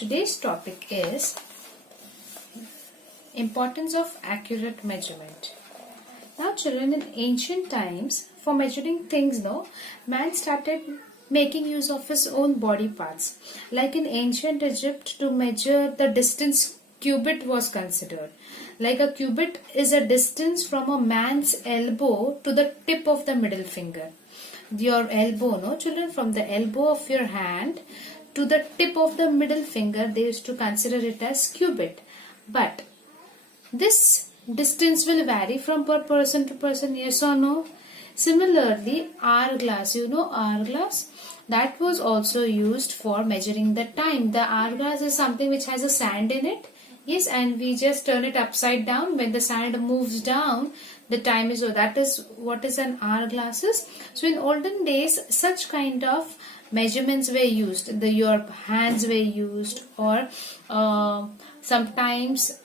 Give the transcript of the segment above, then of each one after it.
Today's topic is importance of accurate measurement. Now children, in ancient times, for measuring things, man started making use of his own body parts. Like in ancient Egypt, to measure the distance, cubit was considered. Like a cubit is a distance from a man's elbow to the tip of the middle finger. Your elbow, children, from the elbow of your hand to the tip of the middle finger, they used to consider it as cubit. But this distance will vary from per person to person, yes or no? Similarly, hourglass, hourglass, that was also used for measuring the time. The hourglass is something which has a sand in it. Yes, and we just turn it upside down. When the sand moves down, the time is over. That is what is an hourglass is. So in olden days, such kind of measurements were used. Your hands were used, or sometimes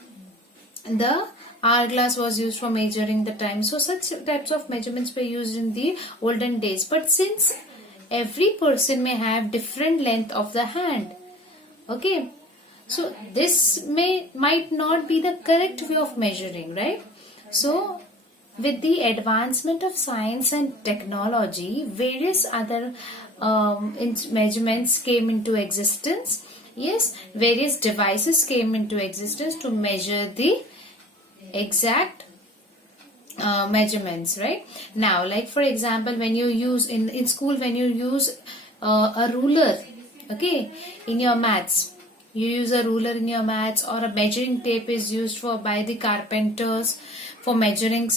the hourglass was used for measuring the time. So such types of measurements were used in the olden days. But since every person may have different length of the hand, okay, so this might not be the correct way of measuring, right? So with the advancement of science and technology, various other measurements came into existence. Yes, various devices came into existence to measure the exact measurements, right? Now, like for example, when you use in school, when you use a ruler, okay, in your maths, you use a ruler in your maths, or a measuring tape is used by the carpenters for measuring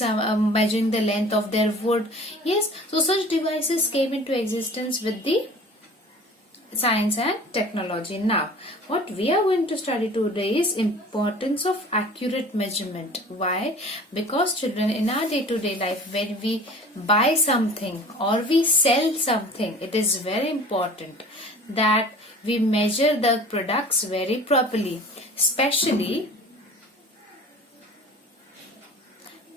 measuring the length of their wood. Yes, so such devices came into existence with the science and technology. Now, what we are going to study today is importance of accurate measurement. Why? Because children, in our day-to-day life, when we buy something or we sell something, it is very important that we measure the products very properly, especially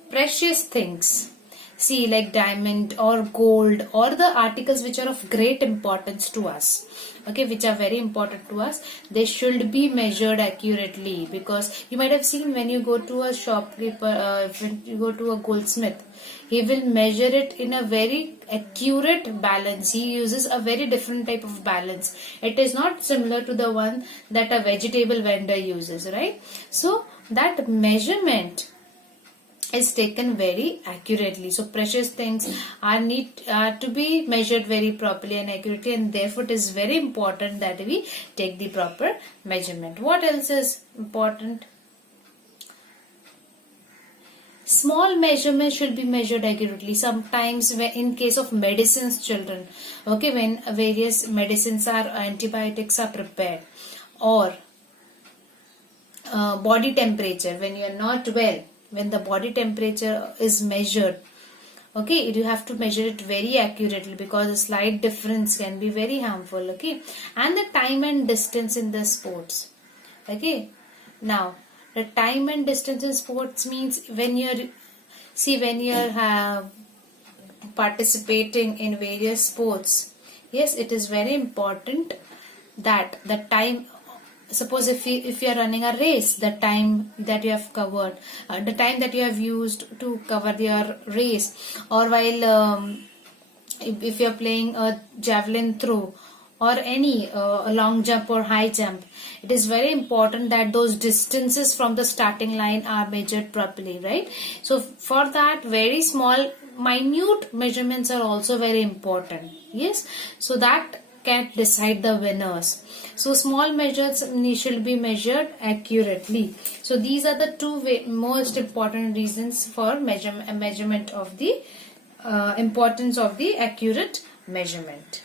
precious things. See, like diamond or gold, or the articles which are of great importance to us, okay, which are very important to us, they should be measured accurately. Because you might have seen, when you go to a shopkeeper, when you go to a goldsmith, he will measure it in a very accurate balance. He uses a very different type of balance. It is not similar to the one that a vegetable vendor uses, right? So that measurement is taken very accurately. So precious things are to be measured very properly and accurately, and therefore it is very important that we take the proper measurement. What else is important? Small measurements should be measured accurately. Sometimes in case of medicines, children, okay, when various medicines or antibiotics are prepared, or body temperature, when you are not well, when the body temperature is measured, okay, you have to measure it very accurately, because a slight difference can be very harmful, okay. And the time and distance in the sports, okay. Now, the time and distance in sports means when you're participating in various sports, yes, it is very important that the time, suppose if you are running a race, the time that you have covered, the time that you have used to cover your race, or while if you are playing a javelin throw, or any long jump or high jump, it is very important that those distances from the starting line are measured properly, right? So for that, very small minute measurements are also very important. Yes, so that can decide the winners. So small measures should be measured accurately. So these are the two most important reasons for measurement of the importance of the accurate measurement.